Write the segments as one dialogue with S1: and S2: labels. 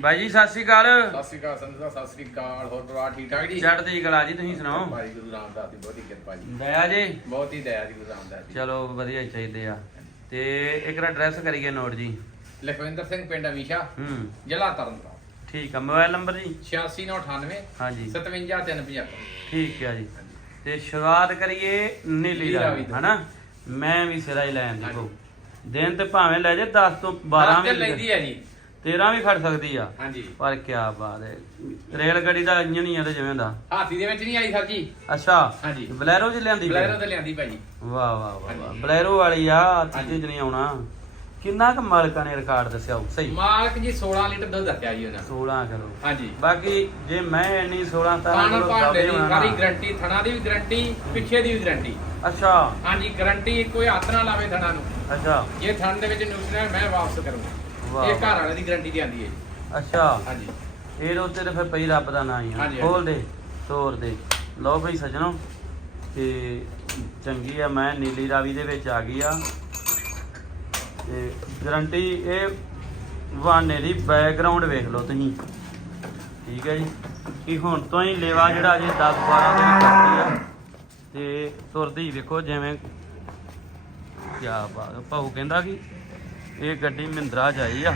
S1: ਬਾਈ ਜੀ ਸਤਿ ਸ਼੍ਰੀ ਅਕਾਲ।
S2: ਸਤਿ ਸ੍ਰੀ ਅਕਾਲ ਸੰਧੂ ਸਾਹਿਬ, ਸਤਿ ਸ੍ਰੀ ਅਕਾਲ ਹੋਰ ਪਰਿਵਾਰ ਠੀਕ ਠਾਕ ਜੀ?
S1: ਚੜ੍ਹਦੀ ਕਲਾ ਜੀ ਤੁਸੀਂ ਸੁਣਾਓ?
S2: ਭਾਈ ਗੁਰੂ ਰਾਮਦਾਸ ਦੀ ਬਹੁਤੀ ਕਿਰਪਾ ਜੀ।
S1: ਦਇਆ ਜੀ।
S2: ਬਹੁਤ ਹੀ ਦਇਆ ਜੀ ਗੁਰੂ ਰਾਮਦਾਸ ਜੀ।
S1: ਚਲੋ ਵਧੀਆ ਹੀ ਚਾਹੀਦੇ ਆ। ਤੇ ਇੱਕ ਰਾ ਐਡਰੈਸ ਕਰੀਏ ਨੋਟ ਜੀ।
S2: ਲਖਵਿੰਦਰ ਸਿੰਘ ਪਿੰਡ ਅਮੀਸ਼ਾ।
S1: ਹੂੰ।
S2: ਜ਼ਿਲ੍ਹਾ ਤਰਨਤਾਰਨ।
S1: ਠੀਕ ਆ ਮੋਬਾਈਲ ਨੰਬਰ ਜੀ?
S2: 8698
S1: ਹਾਂਜੀ।
S2: 57375
S1: ਠੀਕ ਆ ਜੀ। ਤੇ ਸ਼ੁਰੂਆਤ ਕਰੀਏ ਨੀਲੀ ਰਾਵੀ
S2: ਰਾਵੀ ਤੋਂ।
S1: ਹਨਾ? ਮੈਂ ਵੀ ਸਿਰਾ ਹੀ ਲੈਣ ਦੀ ਕੋ ਦਿਨ ਤੇ ਭਾਵੇਂ ਲੈ ਜੇ 10 ਤੋਂ 12
S2: 12
S1: ਵੀ
S2: ਲੈਂਦੀ ਹੈ ਜੀ।
S1: 13 ਵੀ ਖੜ ਸਕਦੀ ਆ।
S2: ਹਾਂਜੀ।
S1: ਪਰ ਕੀ ਬਾਤ ਹੈ। ਰੇਲ ਗੱਡੀ ਦਾ ਇੰਜਨ ਹੀ ਆ ਤੇ ਜਿਵੇਂ ਦਾ।
S2: ਹਾਥੀ ਦੇ ਵਿੱਚ ਨਹੀਂ ਆਈ ਸਰ ਜੀ।
S1: ਅੱਛਾ।
S2: ਹਾਂਜੀ।
S1: ਬਲੈਰੋ ਚ ਲਿਆਂਦੀ
S2: ਬਲੈਰੋ ਤੇ ਲਿਆਂਦੀ ਭਾਈ
S1: ਵਾਹ ਵਾਹ ਵਾਹ। ਬਲੈਰੋ ਵਾਲੀ ਆ। ਚੀਜ਼ ਨਹੀਂ ਆਉਣਾ। ਕਿੰਨਾ ਕੁ ਮਾਲਕਾਂ ਨੇ ਰਿਕਾਰਡ ਦੱਸਿਆ ਹੋਊ? ਸਹੀ।
S2: ਮਾਲਕ ਜੀ 16 ਲੀਟਰ ਦੁੱਧ ਦੱਸਿਆ ਜੀ ਉਹਨਾਂ
S1: 16 ਕਰੋ।
S2: ਹਾਂਜੀ।
S1: ਬਾਕੀ ਜੇ ਮੈਂ ਇੰਨੀ 16 17
S2: ਪਾਣ
S1: ਕਿਲੋ
S2: ਪਾਣ ਦੀ। ਸਾਰੀ ਗਰੰਟੀ ਥਣਾ ਦੀ ਵੀ ਗਰੰਟੀ ਪਿੱਛੇ ਦੀ ਵੀ ਗਰੰਟੀ
S1: ਅੱਛਾ।
S2: ਹਾਂਜੀ ਗਰੰਟੀ ਕੋਈ ਹੱਥ ਨਾ ਲਾਵੇ ਥਣਾ ਨੂੰ।
S1: ਅੱਛਾ।
S2: ਇਹ ਥਣ ਦੇ ਵਿੱਚ ਹੈ ਮੈਂ ਵਾਪਸ ਕਰੂੰਗਾ।
S1: ਵਾਹ,
S2: ਇਹ ਘਰ ਵਾਲੇ ਦੀ ਗਰੰਟੀ ਦੀ ਆਂਦੀ ਹੈ ਜੀ।
S1: ਅੱਛਾ।
S2: ਹਾਂਜੀ।
S1: ਇਹ ਉੱਤੇ ਤੇ ਫਿਰ ਪਈ ਰੱਬ ਦਾ ਨਾਂ ਹੀ ਆ।
S2: ਹਾਂਜੀ,
S1: ਖੋਲ ਦੇ ਤੋੜ ਦੇ। ਲਓ ਬਈ ਸਜਣੋ ਤੇ ਚੰਗੀ ਆ ਮੈਂ ਨੀਲੀ ਰਾਵੀ ਦੇ ਵਿੱਚ ਆ ਗਈ ਆ। ਤੇ ਗਰੰਟੀ ਇਹ ਵਾਨੇ ਦੀ ਬੈਕਗ੍ਰਾਉਂਡ ਵੇਖ ਲਓ ਤੁਸੀਂ। ਠੀਕ ਹੈ ਜੀ। ਕਿ ਹੁਣ ਤੋਂ ਹੀ ਲੇਵਾ ਜਿਹੜਾ ਅਜੇ 10 12 ਦਿਨ ਕਰਦੀ ਆ। ਤੇ ਤੁਰਦੀ ਵੇਖੋ ਜਿਵੇਂ ਕਿਆ ਬਾਤ ਭਾਊ ਕਹਿੰਦਾ ਕਿ ਇਹ ਗੱਡੀ ਮਹਿੰਦਰਾ ਚ ਆਈ ਆ।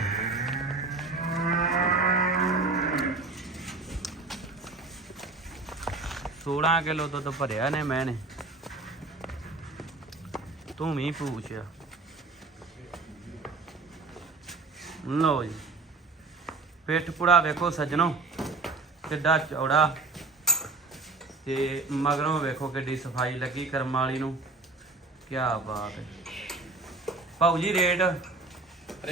S1: ਸੋਲਾਂ ਕਿਲੋ ਦੁੱਧ ਭਰਿਆ ਨੇ ਮੈਂ ਨੇ ਤੂੰ ਵੀ ਪੁੱਛ। ਲਓ ਜੀ। ਪੇਟ ਪੁੜਾ ਵੇਖੋ ਸੱਜਣੋ, ਕਿੱਡਾ ਚੌੜਾ। ਤੇ ਮਗਰੋਂ ਵੇਖੋ ਕਿੱਡੀ ਸਫ਼ਾਈ ਲੱਗੀ ਕਰਮ ਵਾਲੀ ਨੂੰ। ਕੀ ਬਾਤ। ਹੈ ਭਾਊ ਜੀ, ਰੇਟ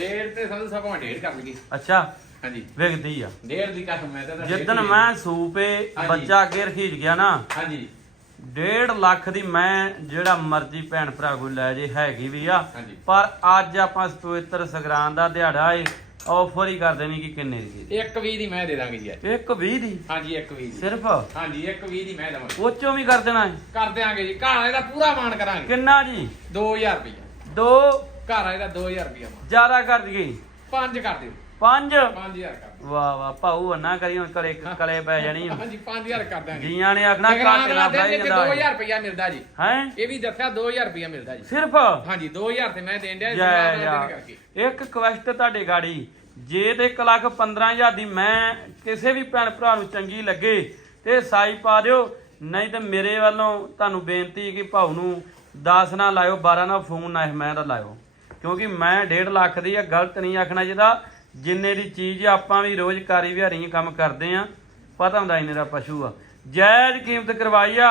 S2: ਰੇਟ ਤੇ ਸਾਹਿਬ ਮੈਂ ਡੇਢ ਕਰ ਲਗੀ
S1: ਅੱਛਾ
S2: ਹਾਂਜੀ।
S1: ਵਿਕਦੀ ਆ।
S2: ਡੇਢ ਦੀ ਕਸਮ ਮੈਂ ਤਾਂ
S1: ਜਿੱਦਣ ਮੈਂ ਸੂਪੇ। ਬੱਚਾ ਅੱਗੇ ਰਖੀਜ ਗਿਆ ਨਾ।
S2: ਹਾਂਜੀ।
S1: 1.5 ਲੱਖ ਦੀ ਮੈਂ ਜਿਹੜਾ ਮਰਜ਼ੀ ਭੈਣ ਭਰਾ ਕੋਈ ਲੈ ਜੇ ਹੈਗੀ ਵੀ ਆ। ਪਰ ਅੱਜ ਆਪਾਂ ਪਵਿੱਤਰ ਸੰਗਰਾਂਦ ਦਾ ਦਿਹਾੜਾ ਏ ਆਫਰ ਹੀ ਕਰ ਦੇਣੀ ਕਿ ਕਿੰਨੇ ਦੀ ਜੀ
S2: ਇੱਕ 20 ਦੀ ਮੈਂ ਦੇ ਦਾਂਗੇ ਜੀ ਅੱਜ।
S1: ਇੱਕ 20 ਦੀ?
S2: ਹਾਂਜੀ ਇੱਕ 20 ਦੀ।
S1: ਸਿਰਫ?
S2: ਹਾਂਜੀ ਇੱਕ 20 ਦੀ ਮੈਂ ਦਵਾਂਗੇ।
S1: ਉਹ ਚੋਂ ਵੀ ਕਰ ਦੇਣਾ ਏ।
S2: ਕਰ ਦਿਆਂਗੇ ਜੀ। ਘਰ ਵਾਲੇ ਦਾ ਪੂਰਾ ਮਾਨ ਕਰਾਂਗੇ।
S1: ਕਿੰਨਾ ਜੀ?
S2: 2000 ਰੁਪਇਆ
S1: ਦੋ
S2: ਘਰ ਵਾਲੇ ਦਾ 2000 ਰੁਪਇਆ
S1: ਜ਼ਿਆਦਾ ਕਰ ਦਈਏ
S2: ਪੰਜ ਕਰ ਦਿਓ।
S1: ਪੰਜ?
S2: 5000 ਕਰ ਦਿਓ।
S1: ਵਾਹ ਵਾਹ ਭਾਊ ਅੰਨਾ ਕਰੀ ਹੁਣ ਕਲੇ ਕਲੇ ਪੈ ਜਾਣੀ
S2: ਹਾਂਜੀ 5000 ਕਰ ਦਾਂਗੇ
S1: ਜੀਆਂ ਨੇ ਆਖਣਾ ਘੱਟ
S2: ਦਾ
S1: ਨਾ
S2: ਦਿਨ ਜੇ
S1: ਜਾਂਦਾ
S2: 2000 ਰੁਪਇਆ ਮਿਲਦਾ ਜੀ।
S1: ਹੈ?
S2: ਇਹ ਵੀ ਦੱਸਿਆ 2000 ਰੁਪਇਆ ਮਿਲਦਾ ਜੀ।
S1: ਸਿਰਫ?
S2: ਹਾਂਜੀ 2000 ਤੇ ਮੈਂ ਦੇਣ ਡਿਆ
S1: ਜੈ
S2: ਸੰਗਰਾਂਦ ਦਾ ਦਿਨ
S1: ਜੈ
S2: ਕਰਕੇ।
S1: ਇੱਕ ਕੁਐਸਟ ਤੁਹਾਡੇ ਗਾੜੀ। ਜੇ ਤੇ 1 ਲੱਖ 15000 ਦੀ ਮੈਂ ਕਿਸੇ ਵੀ ਭੈਣ ਭਰਾ ਨੂੰ ਚੰਗੀ ਲੱਗੇ ਤੇ ਸਾਈ ਪਾ ਦਿਓ। ਨਹੀਂ ਤੇ ਮੇਰੇ ਵੱਲੋਂ ਤੁਹਾਨੂੰ ਬੇਨਤੀ ਕਿ ਭਾਉ ਨੂੰ 10 ਨਾ ਲਾਇਓ 12 ਨਾ ਫੋਨ ਨਾ ਮੈਂ ਦਾ ਲਾਇਓ। ਕਿਉਂਕਿ ਮੈਂ 1.5 ਲੱਖ ਦੀ ਆ ਗਲਤ ਨਹੀਂ ਆਖਣਾ ਜਿਹਦਾ। ਜਿੰਨੇ ਦੀ ਚੀਜ਼ ਆਪਾਂ ਵੀ ਰੋਜ਼ ਕਾਰੀ ਵਿਹਾਰੀ ਕੰਮ ਕਰਦੇ ਆ। ਪਤਾ ਹੁੰਦਾ ਇਹਨੇ ਦਾ ਪਸ਼ੂ ਆ। ਜਾਇਜ਼ ਕੀਮਤ ਕਰਵਾਈ ਆ।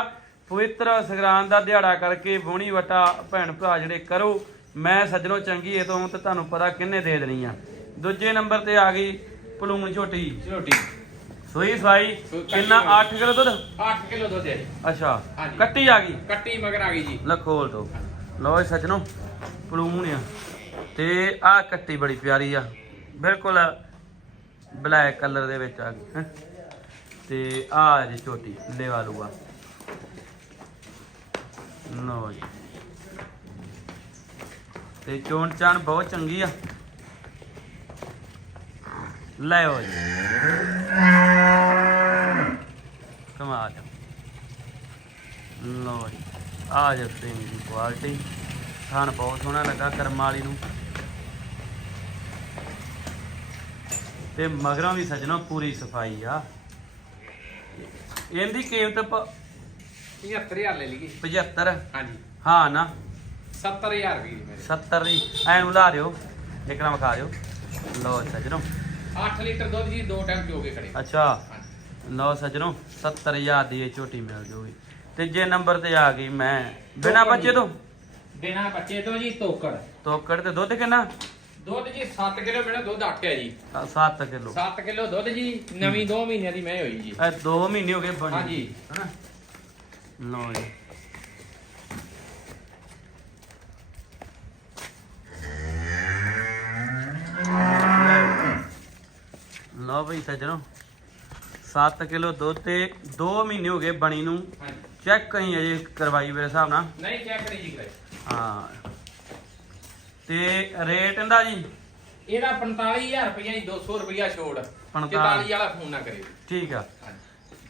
S1: ਪਵਿੱਤਰ ਸੰਗਰਾਂਦ ਦਾ ਦਿਹਾੜਾ ਕਰਕੇ ਬੋਣੀ ਵਟਾ ਭੈਣ ਭਰਾ ਜਿਹੜੇ ਕਰੋ ਮੈਂ ਸੱਜਣੋ ਚੰਗੀ ਇਹ ਤੋਂ ਤੇ ਤੁਹਾਨੂੰ ਪਤਾ ਕਿੰਨੇ ਦੇ ਦੇਣੀ ਆ। ਦੂਜੇ ਨੰਬਰ ਤੇ ਆ ਗਈ ਪਲੂਣ ਝੋਟੀ।
S2: ਝੋਟੀ।
S1: ਸੂਈ ਸਵਾਈ
S2: ਸੂਈ
S1: ਕਿੰਨਾ?
S2: ਕੱਟੀ
S1: 8 ਕਿਲੋ ਦੁੱਧ?
S2: 8 ਕਿਲੋ ਦੁੱਧ ਹੈ।
S1: ਅੱਛਾ। ਕੱਟੀ ਆ ਗਈ?
S2: ਕੱਟੀ ਮਗਰ ਆ ਗਈ ਜੀ।
S1: ਲੈ ਖੋਲ ਦੋ ਲਓ ਇਹ ਸੱਜਣੋ, ਪਲੂਣ ਆ। ਤੇ ਆਹ ਕੱਟੀ ਬੜੀ ਪਿਆਰੀ ਆ। ਬਿਲਕੁਲ ਬਲੈਕ ਕਲਰ ਦੇ ਵਿੱਚ ਆ ਗਈ ਤੇ ਆ ਜੀ ਛੋਟੀ ਲੇਵਾ ਲੂਆ ਲਓ ਜੀ। ਤੇ ਚੋਣ ਚਾਣ ਬਹੁਤ ਚੰਗੀ ਆ। ਲੈ ਓ ਜੀ। ਕਮਾਲ ਆ। ਜੀ। ਆ ਜੇ ਸਿੰਘ ਦੀ ਕੁਆਲਿਟੀ ਥਣ ਬਹੁਤ ਸੋਹਣਾ ਲੱਗਾ ਕਰਮ ਵਾਲੀ ਨੂੰ। ਤੇ ਮਗਰਾਂ ਵੀ ਸਜਣਾ ਪੂਰੀ ਸਫ਼ਾਈ ਆ। ਇਹਦੀ ਕੀਮਤ ਪ-
S2: 75000 ਲੈ ਲਈਏ।
S1: 75
S2: ਹਾਂਜੀ।
S1: ਹਾਂ ਨਾ।
S2: 70000 ਵੀ ਮੇਰੇ
S1: 70 ਦੀ ਐਨ ਉਲਾ ਦਿਓ। ਇੱਕ ਨਾ ਵਿਖਾ ਦਿਓ। ਲਓ ਸਜਣੋ।
S2: 8 ਲੀਟਰ ਦੁੱਧ ਜੀ ਦੋ ਟਾਈਮ ਪੀਓਗੇ ਖੜੇ।
S1: ਅੱਛਾ। ਲਓ ਸਜਣੋ 70000 ਦੀ ਇਹ ਝੋਟੀ ਮਿਲ ਜੂਗੀ। ਤੀਜੇ ਨੰਬਰ ਤੇ ਆ ਗਈ ਮੈਂ। ਬਿਨਾ ਬੱਚੇ ਤੋਂ?
S2: ਬਿਨਾ ਬੱਚੇ ਤੋਂ ਜੀ ਤੋਕੜ।
S1: ਤੋਕੜ ਤੇ ਦੁੱਧ ਕਿੰਨਾ?
S2: ਦੁੱਧ ਜੀ 7 ਕਿਲੋ ਮੇਰਾ ਦੁੱਧ ਆਟਿਆ ਜੀ।
S1: 7 ਕਿਲੋ।
S2: 7 ਕਿਲੋ ਦੁੱਧ ਜੀ ਨਵੀਂ 2 ਮਹੀਨਿਆਂ ਦੀ ਮੈਂ ਹੋਈ ਜੀ।
S1: ਇਹ 2 ਮਹੀਨੇ ਹੋ ਗਏ ਬਣੀ।
S2: ਹਾਂਜੀ।
S1: ਹਨਾ? ਲਓ ਜੀ। ਲਓ ਬਈ ਸੱਜਣੋ। 7 ਕਿਲੋ ਦੁੱਧ ਤੇ 2 ਮਹੀਨੇ ਹੋ ਗਏ ਬਣੀ ਨੂੰ।
S2: ਹਾਂਜੀ।
S1: ਚੈੱਕ ਕਹੀਂ ਅਜੇ ਕਰਵਾਈ ਮੇਰੇ ਹਿਸਾਬ ਨਾਲ।
S2: ਨਹੀਂ ਚੈੱਕ ਨਹੀਂ ਜੀ
S1: ਹਾਂ। ਤੇ ਰੇਟ ਇਹਦਾ ਜੀ?
S2: ਇਹਦਾ 45000 ਰੁਪਇਆ ਜੀ 200 ਰੁਪਇਆ ਛੋੜ।
S1: 45
S2: 44 ਵਾਲਾ ਫੋਨ ਨਾ ਕਰੇ।
S1: ਠੀਕ ਆ।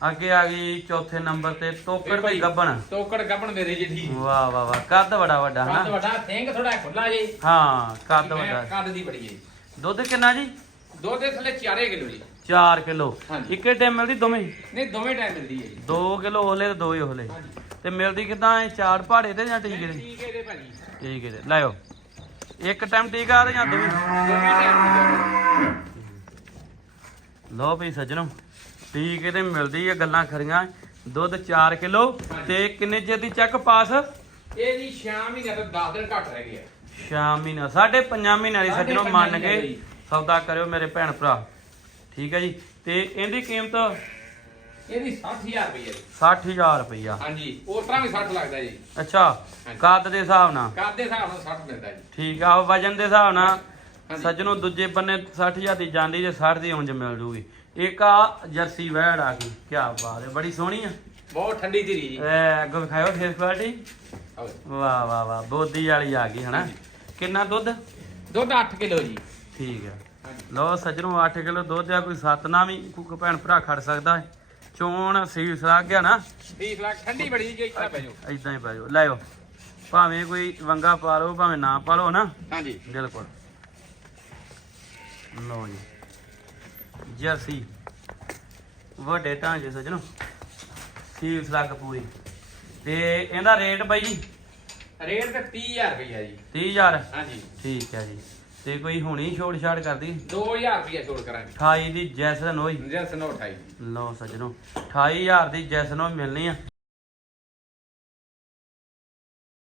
S1: ਅੱਗੇ ਆ ਗਈ ਚੌਥੇ ਨੰਬਰ ਤੇ ਤੋਕੜ ਤੇ ਗੱਬਣ।
S2: ਤੋਕੜ ਗੱਬਣ ਮੇਰੇ ਜੀ ਠੀਕ।
S1: ਵਾਹ ਵਾਹ ਵਾਹ ਕੱਦ ਬੜਾ ਵੱਡਾ
S2: ਕੱਦ
S1: ਹਨਾ?
S2: ਵੱਡਾ ਸਿੰਘ ਥੋੜਾ ਖੁੱਲਾ ਜੀ।
S1: ਹਾਂ ਕੱਦ
S2: ਮੈਂ
S1: ਵੱਡਾ।
S2: ਕੱਦ ਦੀ ਬੜੀ ਹੈ ਜੀ।
S1: ਦੁੱਧ ਕਿੰਨਾ ਜੀ?
S2: ਦੁੱਧ ਦੇ ਥੱਲੇ 4 ਕਿਲੋ ਜੀ।
S1: 4 ਕਿਲੋ।
S2: ਹਾਂਜੀ।
S1: ਇੱਕੇ ਟਾਈਮ ਮਿਲਦੀ ਦੋਵੇਂ?
S2: ਨਹੀਂ ਦੋਵੇਂ ਟਾਈਮ ਮਿਲਦੀ ਹੈ ਜੀ।
S1: 2 ਕਿਲੋ ਹੋਲੇ ਤੇ 2 ਹੀ ਹੋਲੇ। ਤੇ ਮਿਲਦੀ ਕਿਦਾਂ ਇਹ? ਚਾਰ ਪਹਾੜੇ ਤੇ ਜਾਂ ਟੀਕੇ ਦੇ
S2: ਠੀਕ ਹੈ ਦੇ ਭਾਜੀ।
S1: ਠੀਕ ਹੈ ਲਾਇਓ। ਇੱਕ ਟਾਈਮ ਟੀਕਾ ਤੇ ਜਾਂ ਦੋਵੇਂ?
S2: ਦੋਵੇਂ ਟਾਈਮ
S1: ਵੀ ਸੱਜਣੋ ਟੀਕੇ ਤੇ ਮਿਲਦੀ ਹੈ ਗੱਲਾਂ ਖਰੀਆਂ। ਦੁੱਧ 4 ਕਿਲੋ ਤੇ ਕਿੰਨੇ ਚਿਰ ਦੀ ਚੱਕ ਪਾਸ?
S2: ਇਹ ਜੀ 6 ਮਹੀਨੇ ਤੋਂ 10 ਦਿਨ ਘੱਟ ਰਹਿ ਗਏ ਆ।
S1: ਸ਼ਾਮ ਮਹੀਨਾ ਸਾਢੇ ਪੰਜਾਂ ਮਹੀਨਿਆਂ ਦੀ
S2: ਸਾਢੇ
S1: ਸੱਜਣੋ
S2: ਪੰਜਾਂ
S1: ਮੰਨ ਕੇ
S2: ਦੀ।
S1: ਸੌਦਾ ਕਰਿਓ ਮੇਰੇ ਭੈਣ ਭਰਾ। ਠੀਕ ਹੈ ਜੀ। ਤੇ ਇਹਦੀ ਕੀਮਤ
S2: ਇਹਦੀ 60000 ਰੁਪਏ ਜੀ
S1: 60000 ਰੁਪਈਆ।
S2: ਹਾਂਜੀ ਉਸ ਤਰ੍ਹਾਂ ਵੀ 60 ਲੱਗਦਾ ਜੀ।
S1: ਅੱਛਾ ਕੱਦ ਦੇ ਹਿਸਾਬ ਨਾਲ?
S2: ਕੱਦ ਦੇ ਹਿਸਾਬ ਨਾਲ 60 ਮਿਲਦਾ ਜੀ।
S1: ਠੀਕ ਆ ਵਜਨ ਦੇ ਹਿਸਾਬ ਨਾਲ। ਸੱਜਣੋ ਦੂਜੇ ਬੰਨੇ 60000 ਦੀ ਜਾਂਦੀ ਜੇ 60 ਦੀ ਉਂਝ ਮਿਲ ਜੂਗੀ। ਇੱਕ ਆ ਜਰਸੀ ਵੈੜ ਆ ਗਈ ਕੀ ਬਾਤ ਹੈ ਬੜੀ ਸੋਹਣੀ ਆ।
S2: ਬਹੁਤ ਠੰਡੀ ਧੀਰੀ ਜੀ।
S1: ਐ ਅੱਗੋਂ ਵਿਖਾਇਓ ਫੇਸ ਕੁਆਲਿਟੀ। ਵਾਹ ਵਾਹ ਵਾਹ ਬੋਦੀ ਵਾਲੀ ਆ ਗਈ ਹਨਾ। ਕਿੰਨਾ ਦੁੱਧ?
S2: ਦੁੱਧ 8 ਕਿਲੋ ਜੀ।
S1: ਠੀਕ
S2: ਹਾਂਜੀ
S1: ਲਓ ਸੱਜਣੋ 8 ਕਿਲੋ ਦੁੱਧ ਆ ਕੋਈ ਸੱਤ ਨਾ ਵੀ ਕੋਈ ਭੈਣ ਭਰਾ ਖੜ ਸਕਦਾ ਹੈ। ਚੋਣ ਸੀਸ ਲੱਗ ਗਿਆ ਨਾ?
S2: 20 ਲੱਖ ਠੰਡੀ ਬੜੀ ਜੀ ਪੈ ਜਾਓ।
S1: ਐਦਾਂ ਹੀ ਪੈ ਜਾਓ। ਲਾਇਓ ਭਾਵੇਂ ਕੋਈ ਵੰਗਾ ਪਾ ਲਓ ਭਾਵੇਂ ਨਾ ਪਾ ਲਓ ਨਾ
S2: ਹਾਂਜੀ।
S1: ਬਿਲਕੁਲ। ਲਓ ਜੀ। ਜਰਸੀ। ਵੱਡੇ ਢਾਂਚੇ ਸੱਜਣੋ। ਸੀਸ ਲੱਗ ਪੂਰੀ ਤੇ ਇਹਦਾ ਰੇਟ ਬਾਈ ਜੀ?
S2: ਰੇਟ ਤੇ 30000 ਰੁਪਇਆ ਜੀ।
S1: 30000
S2: ਹਾਂਜੀ।
S1: ਠੀਕ ਹੈ ਜੀ। ਤੇ ਕੋਈ ਹੁਣੀ ਛੋੜ ਛਾੜ ਕਰਦੀ?
S2: 2000 ਰੁਪਇਆ ਛੋੜ ਕਰਾਂਗੇ।
S1: 28 ਦੀ ਜੈਸਨ ਹੋਈ।
S2: ਜੈਸ ਨੋ 28
S1: ਲਓ ਸੱਜਣੋ 28000 ਦੀ ਜੈਸਨ ਮਿਲਣੀ ਆ।